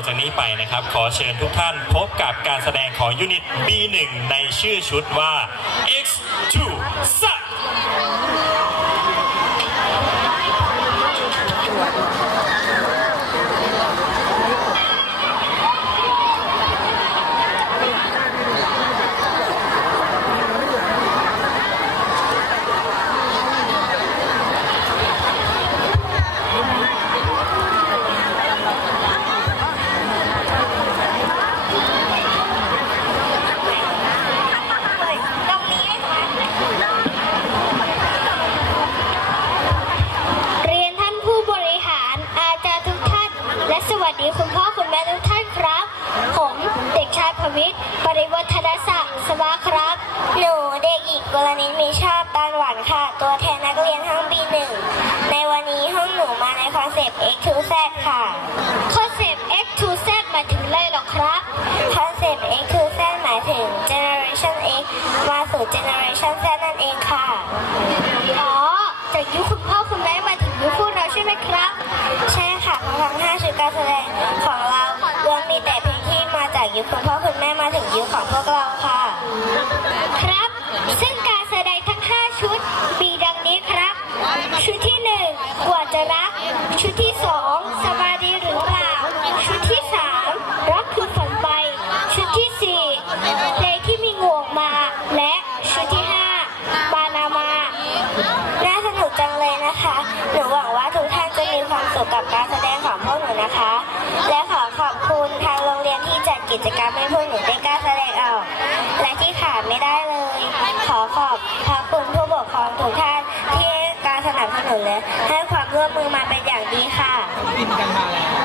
อจากนี้ไปนะครับ ขอเชิญทุกท่านพบกับการแสดงของยูนิต B1 ในชื่อชุดว่า X2 s ดีคุณพ่อคุณแม่ทุกท่านครับ ผมเด็กชายพวิทย์ปริวัฒนศักดิ์สวาครับ หนูเด็กหญิงกรณิตมีชาติตานหวานค่ะ ตัวแทนนักเรียนห้องปีหนึ่ง ในวันนี้ห้องหนูมาในคอนเซปต์ X to Z ค่ะคอนเซปต์ X to Z หมายถึงอะไรหรอครับคอนเซปต์ X to Z หมายถึง Generation X มาสู่ Generation Z นั่นเองค่ะ ยุคคุณพ่อคุณแม่มาถึงยุคของพวกเราค่ะ กิจกรรมให้พวกหนูได้กล้าแสดงออก และที่ขาดไม่ได้เลย ขอขอบพระคุณผู้ปกครองทุกท่านที่ให้การสนับสนุนและให้ความร่วมมือมาเป็นอย่างดีค่ะ บินกันมาแล้ว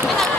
Yeah.